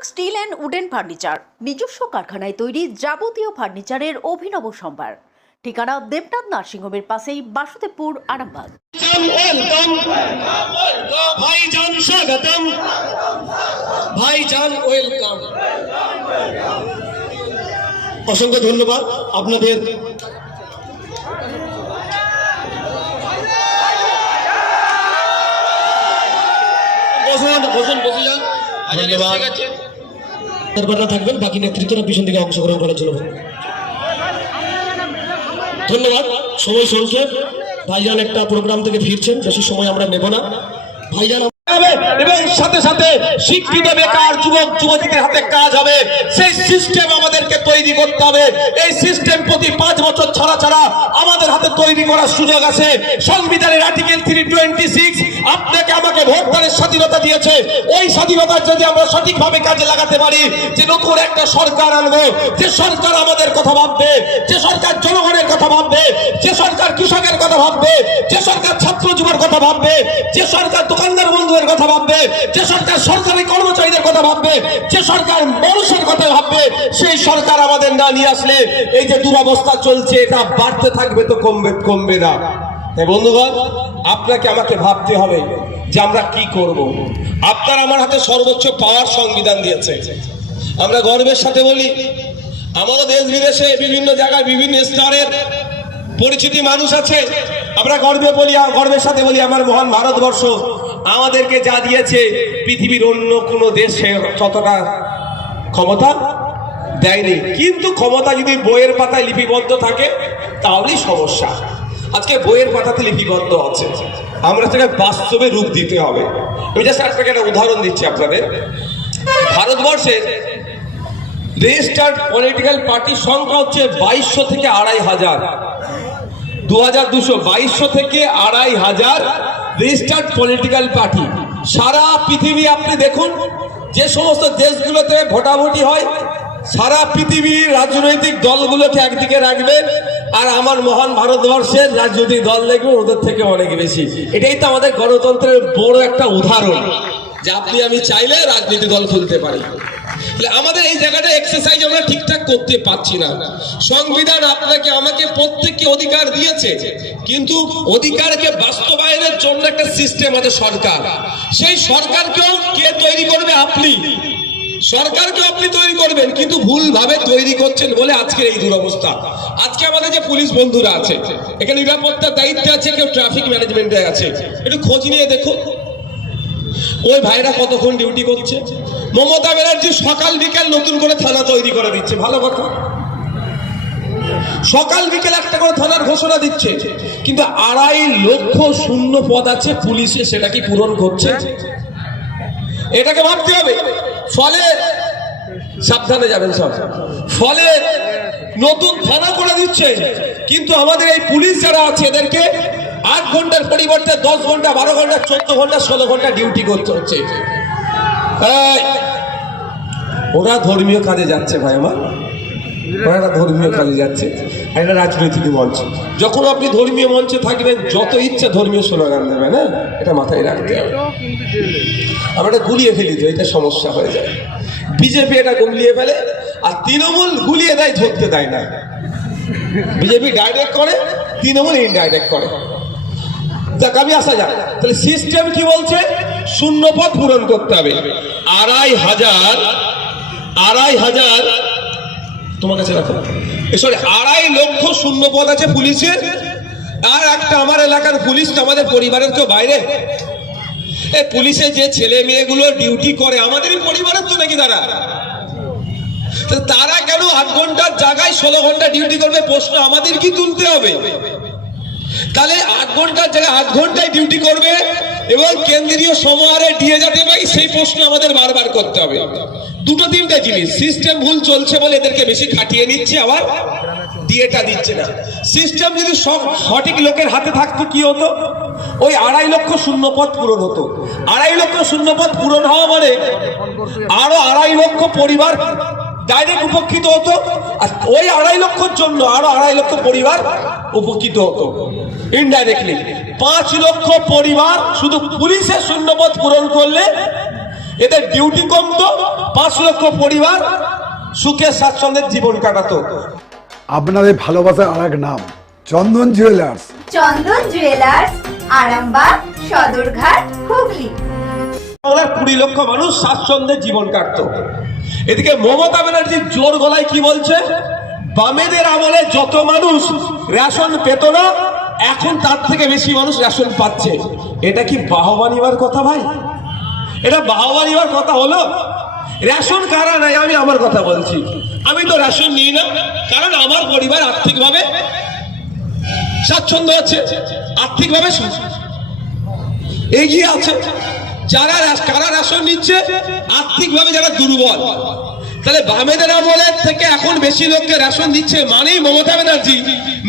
Anurag steel and wooden furniture নিজস্ব কারখানায় তৈরি যাবতীয় ফার্নিচারের অভিনব সম্ভার। ঠিকানা দেবনাথ নার্সিংহোমের পাশেই, বাসুদেবপুর, আরামবাগ। ভাইজান স্বাগতম, ভাইজান ওয়েলকাম। অসংখ্য ধন্যবাদ আপনাদের। বসে যান। ধন্যবাদ থাকবেন, বাকি নেতৃত্বরা পিছন থেকে অংশগ্রহণ করার জন্য ধন্যবাদ। সময় সংক্ষেপ, ভাইজান একটা প্রোগ্রাম থেকে ফিরছেন, বেশি সময় আমরা নেব না। ভাইজান এবং সাথে সাথে শিক্ষিত বেকার যুবক যুবতীদের হাতে কাজ হবে, সেই সিস্টেম আমাদেরকে তৈরি করতে হবে। এই সিস্টেম প্রতি 5 বছর ছাড়া ছাড়া আমাদের হাতে তৈরি করার সুযোগ আছে। সংবিধানের আর্টিকেল 326 আপনাকে আমাকে ভোটদানের স্বাধীনতা দিয়েছে। ওই স্বাধীনতা যদি আমরা সঠিকভাবে কাজে লাগাতে পারি, যে নতুন একটা সরকার আনবো, যে সরকার আমাদের কথা ভাববে, যে সরকার জনগণের কথা ভাববে, যে সরকার কৃষকের কথা ভাববে, যে সরকার ছাত্র যুবর কথা ভাববে, যে সরকার দোকানদার বন্ধুদের কথা ভাববে, যে সরকার সরকারি কর্মচারীদের কথা ভাববে, যে সরকার মানুষের কথা ভাববে, সেই সরকার আমাদের না নিয়ে আসলে এই যে দুরবস্থা চলছে, এটা বাড়তে থাকবে, তো কমবে না। তাই বন্ধুগণ, আপনাকে আমাকে ভাবতে হবে যে আমরা কি করব। আপনার আমার হাতে সর্বোচ্চ পাওয়ার সংবিধান দিয়েছে। আমরা গর্বের সাথে বলি, আমাদের দেশ বিদেশে বিভিন্ন জায়গায় বিভিন্ন স্তরের পরিচিতি মানুষ আছে। আমরা গর্বের সাথে বলি, আমার মহান ভারতবর্ষ আমাদেরকে যা দিয়েছে পৃথিবীর অন্য কোনো দেশে ততটা ক্ষমতা দেয়নি। কিন্তু ক্ষমতা যদি বইয়ের পাতায় লিপিবদ্ধ থাকে তাহলেই সমস্যা। আজকে বইয়ের পাতাতে লিপিবদ্ধ আছে, আমরা সেটা বাস্তবে রূপ দিতে হবে। আমি জাস্ট আপনাকে একটা উদাহরণ দিচ্ছি আপনাদের। ভারতবর্ষের রেজিস্টার্ড পলিটিক্যাল পার্টির সংখ্যা হচ্ছে 2200 থেকে 2500। 2200 থেকে 2500 রেজিস্টার্ড পলিটিক্যাল পার্টি। সারা পৃথিবী আপনি দেখুন, যে সমস্ত দেশগুলোতে ভোটাভুটি হয়, সারা পৃথিবীর রাজনৈতিক দলগুলোকে একদিকে রাখবেন, আর আমার মহান ভারতবর্ষের রাজনৈতিক দল দেখবেন ওদের থেকে অনেক বেশি। এটাই তো আমাদের গণতন্ত্রের বড় একটা উদাহরণ, যে আপনি আমি চাইলে রাজনৈতিক দল খুলতে পারি। আমাদের এই জায়গাটা এক্সারসাইজ আমরা ঠিকঠাক করতে পারছি না। সংবিধান আপনাকে আমাকে প্রত্যেককে অধিকার দিয়েছে, কিন্তু অধিকারকে বাস্তবায়নের জন্য একটা সিস্টেম আছে, সরকার। সেই সরকারকেও কে তৈরি করবে? আপনি। সরকারকেও আপনি তৈরি করবেন, কিন্তু ভুলভাবে তৈরি করছেন বলে আজকের এই দুরবস্থা। আজকে আমাদের যে পুলিশ বন্ধুরা আছে, এখানে নিরাপত্তার দায়িত্বে আছে, কেউ ট্রাফিক ম্যানেজমেন্টে আছে, একটু খোঁজ নিয়ে দেখুন ওই ভাইরা কতক্ষণ ডিউটি করছে। মমতা ব্যানার্জি সকাল বিকেল নতুন করে থানা তৈরি করে দিচ্ছে, ভালো কথা। সকাল বিকেল একটা করে থানার ঘোষণা দিচ্ছে, কিন্তু 2.5 লক্ষ শূন্য পদ আছে পুলিশে, সেটা কি পূরণ করছে? এটাকে ভাবতে হবে। ফলে সাবধানে যাবেন সব। ফলে নতুন থানা করে দিচ্ছে, কিন্তু আমাদের এই পুলিশ যারা আছে এদেরকে 8 ঘন্টার পরিবর্তে 10 ঘন্টা, 12 ঘন্টা, 14 ঘন্টা, 16 ঘন্টা ডিউটি করতে হচ্ছে। ওরা ধর্মীয় কাজে যাচ্ছে ভাই আমার, ওরা ধর্মীয় কাজে যাচ্ছে, এটা রাজনৈতিক মঞ্চ। যখন আপনি ধর্মীয় মঞ্চে থাকবেন, যত ইচ্ছা ধর্মীয় স্লোগান দেবেন, হ্যাঁ, এটা মাথায় রাখতে হবে। আমরা এটা গুলিয়ে ফেলি, তো এটা সমস্যা হয়ে যায়। বিজেপি এটা গুলিয়ে ফেলে, আর তৃণমূল গুলিয়ে দেয়, ধরতে দেয় না। বিজেপি ডাইরেক্ট করে, তৃণমূল ইনডাইরেক্ট করে। যাক, আমি আসা যাক। তাহলে সিস্টেম কি বলছে? শূন্য পদ পূরণ করতে হবে। 2.5 তোমার কাছে রাখো, সরি, 2.5 লক্ষ শূন্য পদ আছে পুলিশের। আর একটা আমার এলাকার পুলিশ তো আমাদের পরিবারের কেউ বাইরে। এই পুলিশে যে ছেলে মেয়েগুলো ডিউটি করে আমাদেরই পরিবারের তো নাকি তারা কেন 8 ঘন্টার জায়গায় 16 ঘন্টা ডিউটি করবে? প্রশ্ন আমাদের কি তুলতে হবে? তাহলে 8 ঘন্টার জায়গায় 8 ঘন্টায় ডিউটি করবে এবং কেন্দ্রীয় সমাহারে দিয়ে যেতে পারি, সেই প্রশ্ন আমাদের বারবার করতে হবে। দুটো তিনটা জিনিস, সিস্টেম ভুল চলছে বলে এদেরকে বেশি খাটিয়ে নিচ্ছে, আবার ডিএটা দিচ্ছে না। সিস্টেম যদি সঠিক লোকের হাতে থাকতো কি হতো? ওই 2.5 লক্ষ শূন্য পদ পূরণ হতো। 2.5 লক্ষ শূন্য পদ পূরণ হওয়া মানে আরো 2.5 লক্ষ পরিবার ডাইরেক্ট উপকৃত হতো, আর ওই 2.5 লক্ষর জন্য আরো 2.5 লক্ষ পরিবার উপকৃত হতো ইনডাইরেক্টলি। 5 লক্ষ পরিবার শুধু পুলিশের শূন্যপদ পূরণ করলে এদের ডিউটি কমতো, 5 লক্ষ পরিবার সুখে স্বাচ্ছন্দ্যের জীবন কাটাতো। আপনাদের ভালোবাসার আর এক নাম চন্দন জুয়েলার্স। চন্দন জুয়েলার্স, আরামবাগ, সদরঘাট, হুগলি। বাংলার 20 লক্ষ মানুষ স্বাচ্ছন্দ্যে জীবন কাটতো। এদিকে মমতা ব্যানার্জি জোর গলায় কি বলছে, বামেদের আমলে যত মানুষ রেশন পেত না, এখন তার থেকে বেশি মানুষ রেশন পাচ্ছে। এটা কি বাহবা নিবার কথা ভাই? এটা বাহবা নিবার কথা হলো? রেশন কারা নাই, আমি আমার কথা বলছি। আমি তো রেশন নিই না, কারণ আমার পরিবার আর্থিকভাবে স্বাচ্ছন্দ্য আছে, আর্থিকভাবে এগিয়ে আছে। কারা রেশন নিচ্ছে? আর্থিকভাবে যারা দুর্বল। তাহলে বামেদের আমলের থেকে এখন বেশি লোককে রেশন দিচ্ছে মানেই মমতা ব্যানার্জি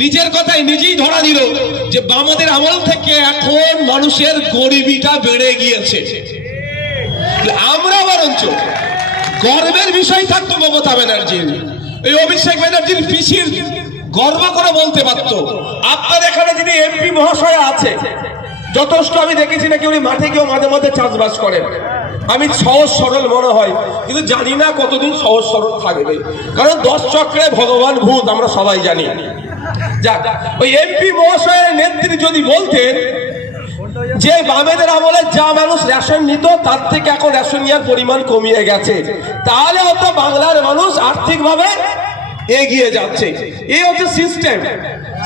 নিজের কথায় নিজেই ধরা দিল যে বামেদের আমল থেকে এখন মানুষের গরিবিটা বেড়ে গিয়েছে। আমরা বরঞ্চ গর্বের বিষয় থাকতো মমতা ব্যানার্জির, এই অভিষেক ব্যানার্জির পিসির গর্ব করে বলতে পারতো, আপনার এখানে যদি এমপি মহাশয় আছে, যথেষ্ট আমি দেখেছি নাকি উনি মাঠে কেউ মাঝে মাঝে চাষবাস করেন। আমি সহজ সরল মনে হয়, কিন্তু জানি না কতদিন সহজ সরল থাকবে, কারণ 10 চক্রে ভগবান ভূত আমরা সবাই জানি। যাক, ওই এমপি মহাশয়ের নেত্রী যদি বলতেন যে বামেদের আমলে যা মানুষ রেশন নিত তার থেকে এখন রেশন নেওয়ার পরিমাণ কমিয়ে গেছে, তাহলে হয়তো বাংলার মানুষ আর্থিকভাবে এগিয়ে যাচ্ছে। এই হচ্ছে সিস্টেম।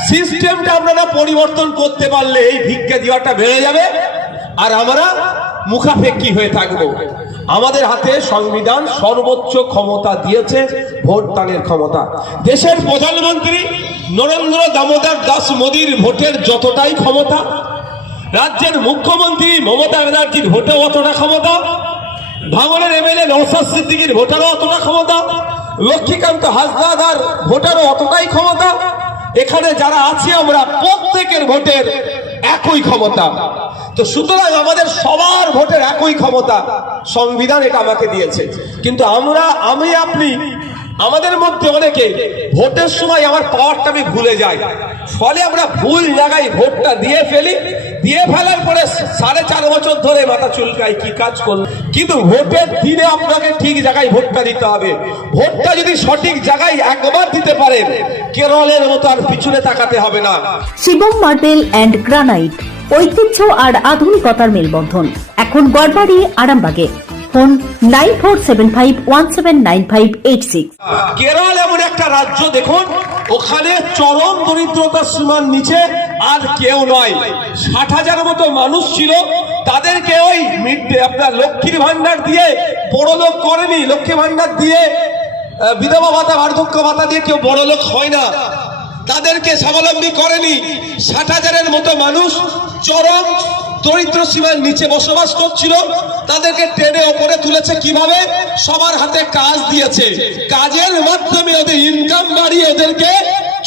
সিস্টেমটা আপনারা পরিবর্তন করতে পারলে এই ভিক্ষা দেওয়াটা বেড়ে যাবে, আর আমরা মুখাপেক্ষী হয়ে থাকবো। আমাদের হাতে সংবিধান সর্বোচ্চ ক্ষমতা দিয়েছে, ভোট দানের ক্ষমতা। দেশের প্রধানমন্ত্রী নরেন্দ্র দামোদর দাস মোদীর ভোটের যতটাই ক্ষমতা, রাজ্যের মুখ্যমন্ত্রী মমতা ব্যানার্জির ভোটেও অতটা ক্ষমতা, ভাঙনের এমএলএ নওশাদ সিদ্দিকীর ভোটারও অতটা ক্ষমতা, লক্ষ্মীকান্ত হাজরাদার ভোটারও অতটাই ক্ষমতা। এখানে যারা আছি আমরা প্রত্যেকের ভোটের একই ক্ষমতা। তো সুতরাং আমাদের সবার ভোটের একই ক্ষমতা, সংবিধান এটা আমাকে দিয়েছে। কিন্তু আমি আপনি আমাদের মধ্যে অনেকে ভোটের সময় আমার পাওয়ারটা আমি ভুলে যাই, ফলে আমরা ভুল জায়গায় ভোটটা দিয়ে ফেলি। দিয়ে ফেলার পরে 4.5 বছর ধরে মাথা চুলকাই কি কাজ করল। কিন্তু ভোটের দিনে আপনাকে ঠিক জায়গায় ভোটটা দিতে হবে। ভোটটা যদি সঠিক জায়গায় একবার দিতে পারেন, কেরলের মতো আর পিছনে তাকাতে হবে না। শিবম মার্বেল অ্যান্ড গ্রানাইট, ঐতিহ্য আর আধুনিকতার মেলবন্ধন, এখন গড়বাড়ি, আরামবাগে। ফোন 9475179586। কেরল এমন একটা রাজ্য দেখুন, ওখানে চরম দরিদ্রতার সীমার নিচে আর কেউ নয়। 60,000 মতো মানুষ ছিল, তাদেরকে ওই আপনার লক্ষ্মীর ভান্ডার দিয়ে বড় লোক করেনি। লক্ষ্মী ভান্ডার দিয়ে, বিধবা ভাতা, বার্ধক্য ভাতা দিয়ে কেউ বড় লোক হয় না, তাদেরকে স্বাবলম্বী করেনি। 60,000-এর মতো মানুষ চরম দরিদ্র সীমার নিচে বসবাস করছিল, তাদেরকে টেনে ওপরে তুলেছে কিভাবে? সবার হাতে কাজ দিয়েছে, কাজের মাধ্যমে ওদের ইনকাম বাড়িয়ে ওদেরকে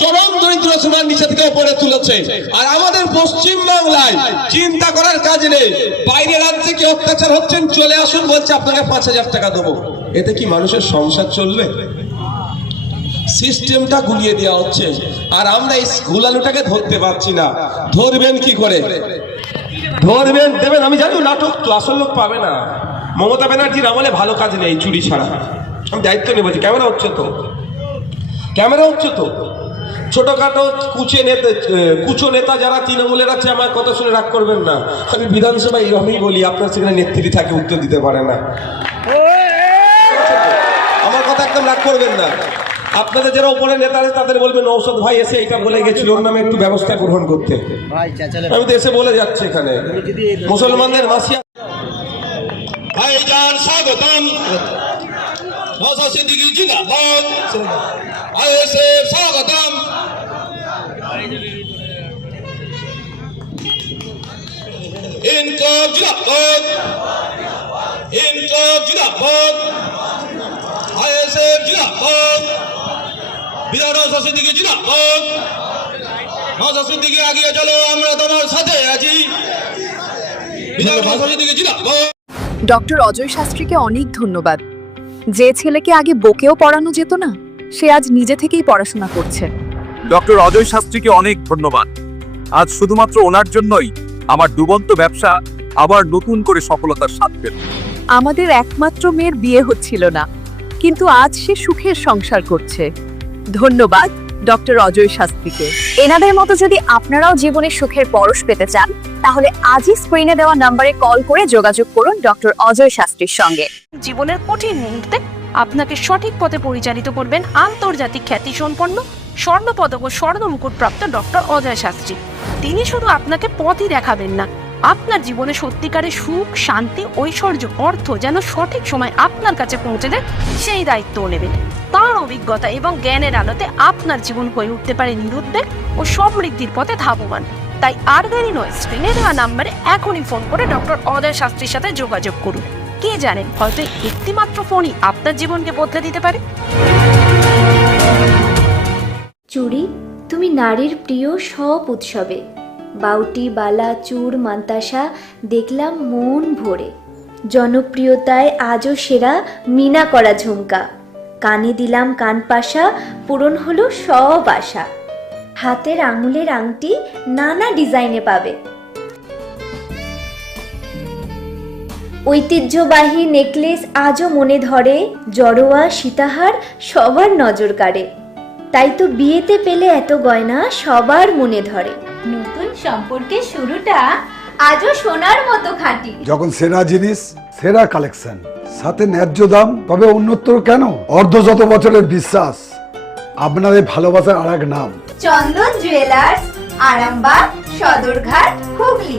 চরম দরিদ্র সীমার নিচে থেকে ওপরে তুলেছে। আর আমাদের পশ্চিম বাংলায় চিন্তা করার কাজ নেই, বাইরে রাজ্যে কি অত্যাচার হচ্ছেন, চলে আসুন, বলছে আপনাকে 5,000 টাকা দেবো। এতে কি মানুষের সংসার চলবে? সিস্টেমটা গুলিয়ে দেওয়া হচ্ছে, আর আমরা এই গুলালুটাকে ধরতে পারছি না। ধরবেন কি করে? ধরবেন, দেবেন, আমি জানি নাটক তো, আসল লোক পাবে না। মমতা ব্যানার্জির আমলে ভালো কাজ নেই চুরি ছাড়া। আমি দায়িত্ব নেব, ক্যামেরা হচ্ছে তো, ক্যামেরা হচ্ছে তো। ছোটখাটো কুচো নেতা যারা তৃণমূলের আছে, আমার কথা শুনে রাগ করবেন না। আমি বিধানসভায় এইভাবেই বলি, আপনার সেখানে নেত্রী থাকে, উত্তর দিতে পারে না। আমার কথা একদম রাগ করবেন না। আপনাদের যারা উপরে নেতা আছে তাদের বলবেন ঔষধ ভাই এসে এটা বলে গেছিল, ওর নামে একটু ব্যবস্থা গ্রহণ করতে। আমি তো এসে বলে যাচ্ছি এখানে মুসলমানদের মাসিয়া ভাইজান স্বাগতম, নওশাদ সিদ্দিকী জিন্দাবাদ, আইএসএফ স্বাগতম, ইনকলাব জিন্দাবাদ, ইনকলাব জিন্দাবাদ, আইএসএফ জিন্দাবাদ, বিধান নওশাদ সিদ্দিকী জিন্দাবাদ, নওশাদ সিদ্দিকী এগিয়ে চলো, আমরা তোমার সাথে আছি, বিধান নওশাদ সিদ্দিকী জিন্দাবাদ। ডক্টর অজয় শাস্ত্রীকে অনেক ধন্যবাদ। যে ছেলেকে আগে বকেও পড়ানো যেত না, সে আজ নিজে থেকেই পড়াশোনা করছে। ডক্টর অজয় শাস্ত্রীকে অনেক ধন্যবাদ। আজ শুধুমাত্র ওনার জন্যই আমার ডুবন্ত ব্যবসা আবার নতুন করে সফলতার স্বাদ পেল। আমাদের একমাত্র মেয়ের বিয়ে হচ্ছিল না, কিন্তু আজ সে সুখের সংসার করছে। ধন্যবাদ ডক্টর অজয় শাস্ত্রীকে। এনাদের মতো যদি আপনারাও জীবনে সুখের পরশ পেতে চান, তাহলে আজই স্ক্রিনে দেওয়া নম্বরে কল করে যোগাযোগ করুন ডক্টর অজয় শাস্ত্রীর সঙ্গে। জীবনের কঠিন মুহূর্তে আপনাকে সঠিক পথে পরিচালিত করবেন আন্তর্জাতিক খ্যাতিসম্পন্ন স্বর্ণপদক ও স্বর্ণ মুকুটপ্রাপ্ত ডক্টর অজয় শাস্ত্রী। তিনি শুধু আপনাকে পথই দেখাবেন না, আপনার জীবনে সত্যিকারের সুখ, শান্তি, ঐশ্বর্য, অর্থ যেন সঠিক সময় আপনার কাছে পৌঁছে দেয় সেই দায়িত্বও নেবেন। তার অভিজ্ঞতা এবং জ্ঞানের আলোতে আপনার জীবন হয়ে উঠতে পারে নিরুদ্বেগ ও সমৃদ্ধির পথে ধাবমান। তাই আর দেরি নয়, স্ক্রিনে দেওয়া নাম্বারে এখনই ফোন করে ডক্টর অজয় শাস্ত্রীর সাথে যোগাযোগ করুন। কে জানেন, হয়তো একটিমাত্র ফোনই আপনার জীবনকে বদলে দিতে পারে। চুড়ি, তুমি নারীর প্রিয় সব উৎসবে। বাউটি, বালা, চূড়, মান্তাসা দেখলাম মন ভরে। জনপ্রিয়তায় আজও সেরা মিনা করা ঝুমকা। কানে দিলাম কানপাশা, পূরণ হলো সব আশা। হাতের আঙুলের আংটি নানা ডিজাইনে পাবে। ঐতিহ্যবাহী নেকলেস আজও মনে ধরে। জড়োয়া, সীতাহার সবার নজর কাড়ে। তাই তো বিয়েতে পেলে এত গয়না সবার মনে ধরে। নতুন সম্পর্কের শুরুটা আজও সোনার মতো খাঁটি। যখন সেরা জিনিস, সেরা কালেকশন, সাথে ন্যায্য দাম, তবে উন্নতর কেন? অর্ধশত বছরের বিশ্বাস, আপনাদের ভালোবাসার আর এক নাম চন্দন জুয়েলার্স, আরামবাগ, সদরঘাট, হুগলি।